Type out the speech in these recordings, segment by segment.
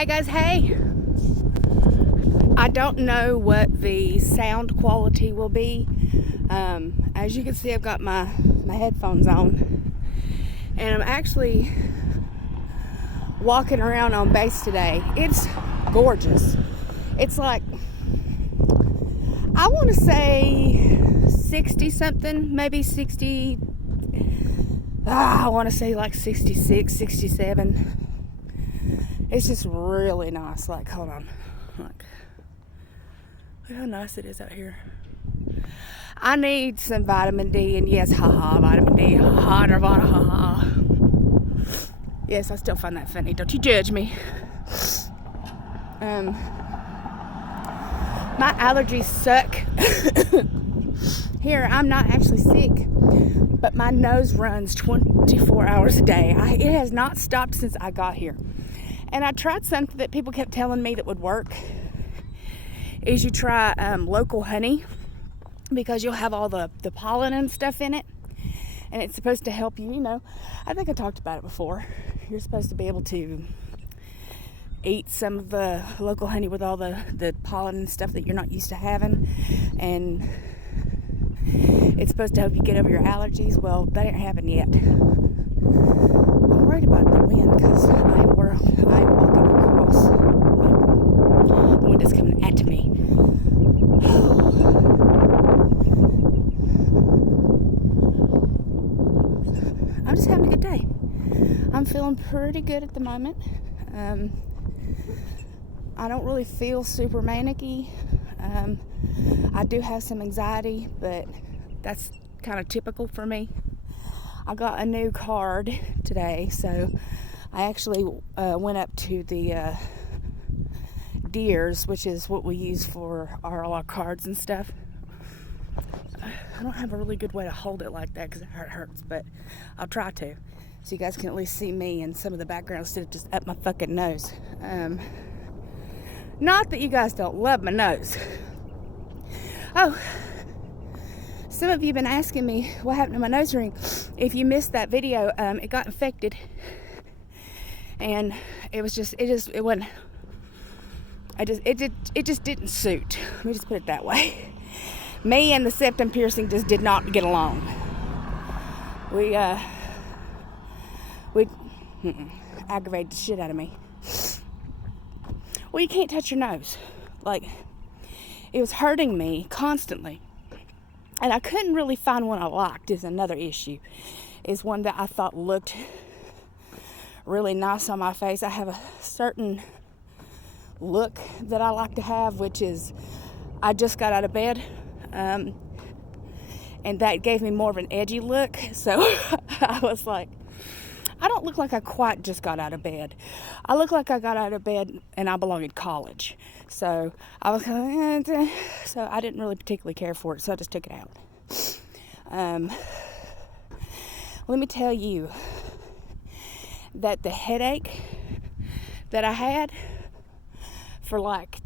Hey guys, hey! I don't know what the sound quality will be. As you can see, I've got my headphones on, and I'm actually walking around on base today. It's gorgeous. It's like, I want to say 60 something, maybe 60. I want to say like 66, 67. It's just really nice. Like, hold on. Look how nice it is out here. I need some vitamin D, and yes, haha, vitamin D, haha, Nirvana, haha. Yes, I still find that funny. Don't you judge me. My allergies suck. Here, I'm not actually sick, but my nose runs 24 hours a day. It has not stopped since I got here. And I tried something that people kept telling me that would work. Is you try local honey, because you'll have all the pollen and stuff in it. And it's supposed to help you, I think I talked about it before. You're supposed to be able to eat some of the local honey with all the pollen and stuff that you're not used to having. And it's supposed to help you get over your allergies. Well, that ain't happened yet. I'm worried about the wind because I am walking across. The wind is coming at me. I'm just having a good day. I'm feeling pretty good at the moment. I don't really feel super manic-y. I do have some anxiety, but that's kind of typical for me. I got a new card today, so I actually went up to the Deers, which is what we use for all our cards and stuff. I don't have a really good way to hold it like that because it hurts, but I'll try to, so you guys can at least see me and some of the background instead of just up my fucking nose. Not that you guys don't love my nose. Oh, some of you have been asking me what happened to my nose ring. If you missed that video, it got infected, and it just didn't suit. Let me just put it that way. Me and the septum piercing just did not get along. We aggravated the shit out of me. Well, you can't touch your nose. Like, it was hurting me constantly. And I couldn't really find one I liked is another issue. Is one that I thought looked really nice on my face. I have a certain look that I like to have, which is I just got out of bed. And that gave me more of an edgy look. So I was like, I don't look like I quite just got out of bed. I look like I got out of bed and I belong in college. So I was kind of, so I didn't really particularly care for it, so I just took it out. Let me tell you that the headache that I had for like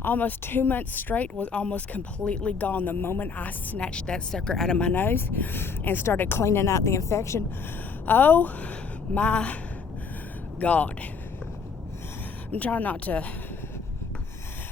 almost 2 months straight was almost completely gone the moment I snatched that sucker out of my nose and started cleaning out the infection. Oh my God. I'm trying not to.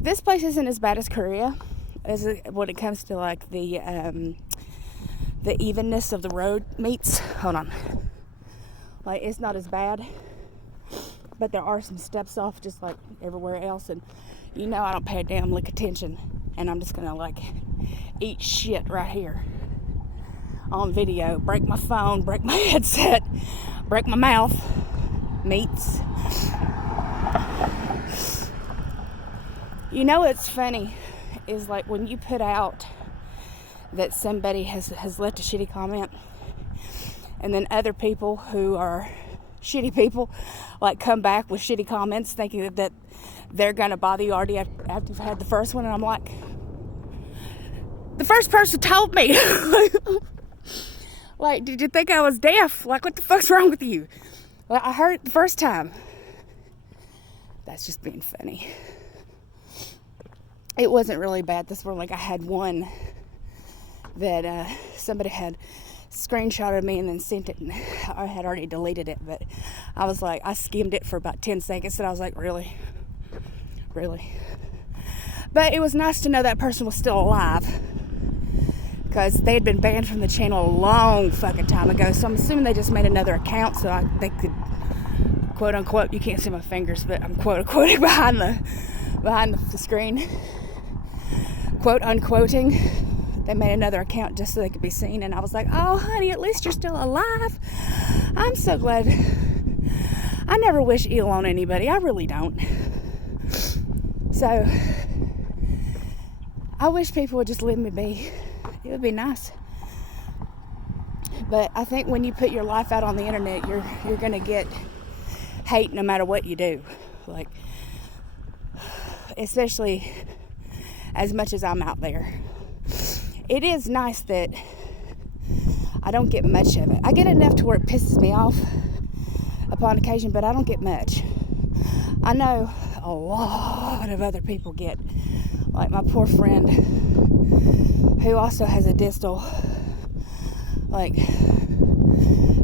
This place isn't as bad as Korea when it comes to like the evenness of the road meets. Hold on. Like, it's not as bad, but there are some steps off just like everywhere else, and I don't pay a damn lick attention, and I'm just gonna like eat shit right here on video, break my phone, break my headset, break my mouth meats. What's funny is like when you put out that somebody has left a shitty comment, and then other people who are shitty people like come back with shitty comments thinking that they're gonna bother you already after you've had the first one, and I'm like, the first person told me. Like, did you think I was deaf? Like, what the fuck's wrong with you? Well, I heard it the first time. That's just being funny. It wasn't really bad. This one, like, I had one that somebody had screenshotted me and then sent it, and I had already deleted it, but I was like, I skimmed it for about 10 seconds, and I was like, really? really. But it was nice to know that person was still alive, because they had been banned from the channel a long fucking time ago. So I'm assuming they just made another account so they could, quote unquote, you can't see my fingers, but I'm quote unquoting behind the screen, quote unquoting. They made another account just so they could be seen, and I was like, oh honey, at least you're still alive. I'm so glad. I never wish ill on anybody. I really don't. So I wish people would just let me be. It would be nice. But I think when you put your life out on the internet, you're gonna get hate no matter what you do. Like, especially as much as I'm out there. It is nice that I don't get much of it. I get enough to where it pisses me off upon occasion, but I don't get much. I know a lot of other people get, like my poor friend who also has a distal. Like,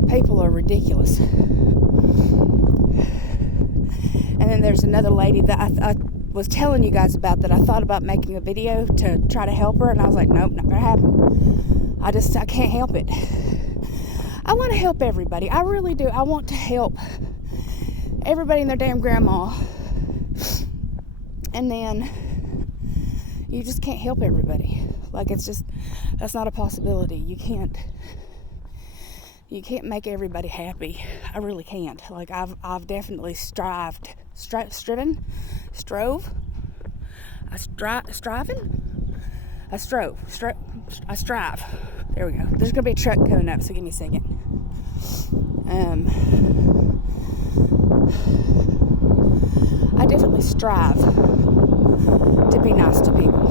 people are ridiculous. And then there's another lady that I was telling you guys about, that I thought about making a video to try to help her, and I was like, nope, not gonna happen. I can't help it. I want to help everybody. I really do. I want to help everybody and their damn grandma. And then you just can't help everybody. Like, it's just, that's not a possibility. You can't make everybody happy. I really can't. Like, I've definitely strive. There we go. There's gonna be a truck coming up, so give me a second. I definitely strive to be nice to people.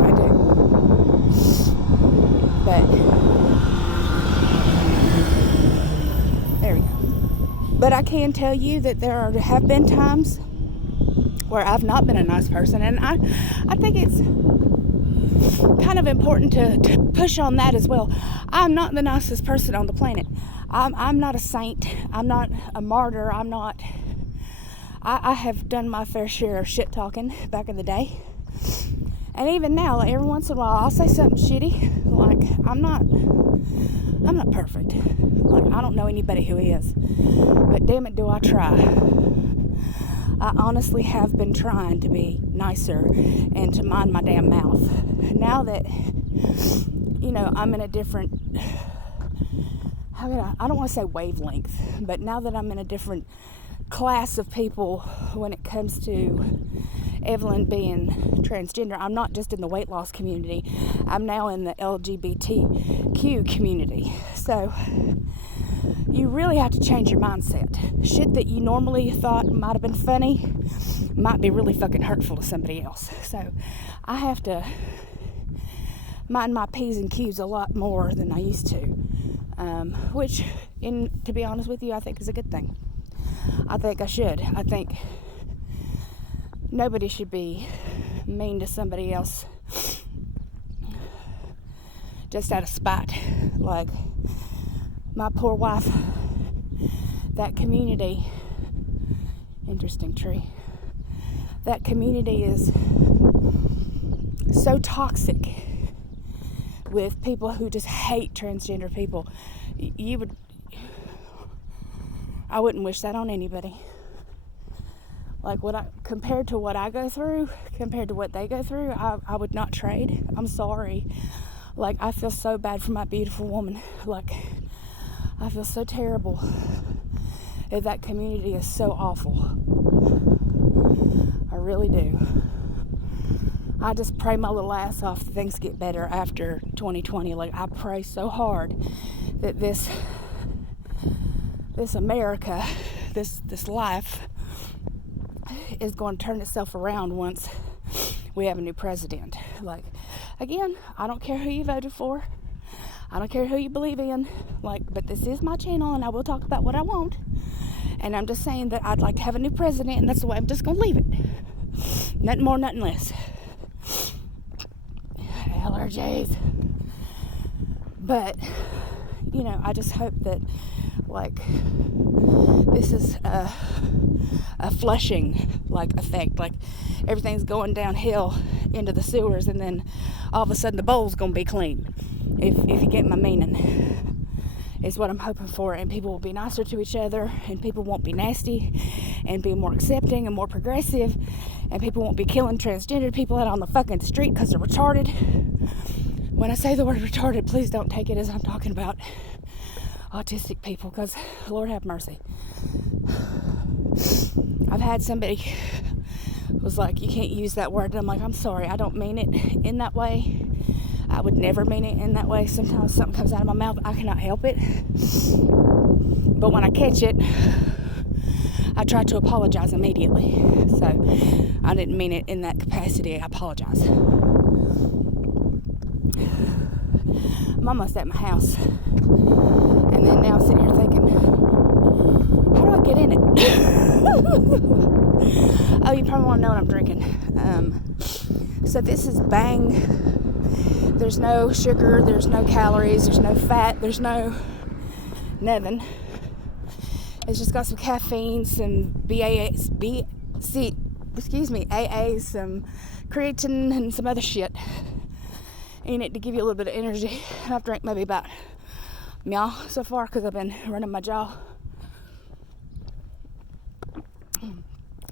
I do. But there we go. But I can tell you that there have been times where I've not been a nice person, and I think it's kind of important to push on that as well. I'm not the nicest person on the planet. I'm not a saint. I'm not a martyr. I have done my fair share of shit talking back in the day. And even now, like, every once in a while, I'll say something shitty. Like, I'm not perfect. Like, I don't know anybody who is. But damn it, do I try. I honestly have been trying to be nicer and to mind my damn mouth. Now that, I'm in a different, I don't want to say wavelength, but now that I'm in a different class of people when it comes to Evelyn being transgender, I'm not just in the weight loss community, I'm now in the LGBTQ community. So you really have to change your mindset. Shit that you normally thought might have been funny might be really fucking hurtful to somebody else. So I have to mind my P's and Q's a lot more than I used to, which, to be honest with you, I think is a good thing. I think I should. I think nobody should be mean to somebody else just out of spite. Like, my poor wife, that community, interesting tree, that community is so toxic with people who just hate transgender people. I wouldn't wish that on anybody. Like, compared to what I go through, compared to what they go through, I would not trade. I'm sorry. Like, I feel so bad for my beautiful woman. Like, I feel so terrible. That community is so awful. I really do. I just pray my little ass off that things get better after 2020. Like, I pray so hard that this America, this life is going to turn itself around once we have a new president. Like, again, I don't care who you voted for. I don't care who you believe in. Like, but this is my channel, and I will talk about what I want. And I'm just saying that I'd like to have a new president, and that's the way I'm just going to leave it. Nothing more, nothing less. Allergies. But, I just hope that, like, this is a a flushing like effect, like everything's going downhill into the sewers, and then all of a sudden the bowl's gonna be clean. If you get my meaning, is what I'm hoping for, and people will be nicer to each other, and people won't be nasty, and be more accepting and more progressive, and people won't be killing transgender people out on the fucking street because they're retarded. When I say the word retarded, please don't take it as I'm talking about autistic people, because Lord have mercy. I've had somebody was like, you can't use that word, and I'm like, I'm sorry, I don't mean it in that way. I would never mean it in that way. Sometimes something comes out of my mouth, I cannot help it, but when I catch it, I try to apologize immediately. So I didn't mean it in that capacity. I apologize. I'm almost at my house, and then now I'm sitting here thinking, how do I get in it? Oh, you probably want to know what I'm drinking. So this is Bang. There's no sugar, there's no calories, there's no fat, there's no nothing. It's just got some caffeine, some AAs, some creatine, and some other shit in it to give you a little bit of energy. I've drank maybe about meow so far because I've been running my jaw.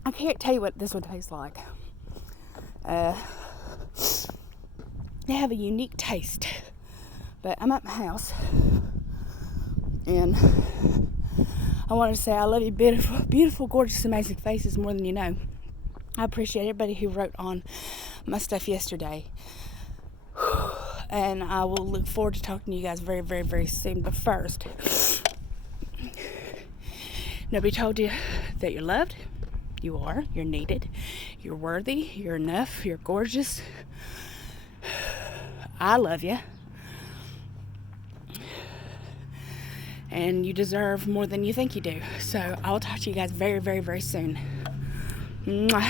I can't tell you what this one tastes like. They have a unique taste, but I'm at my house, and I wanted to say I love you, beautiful, beautiful, gorgeous, amazing faces, more than you know. I appreciate everybody who wrote on my stuff yesterday, and I will look forward to talking to you guys very, very, very soon. But first, nobody told you that you're loved. You are. You're needed. You're worthy. You're enough. You're gorgeous. I love you. And you deserve more than you think you do. So I will talk to you guys very, very, very soon. Mwah.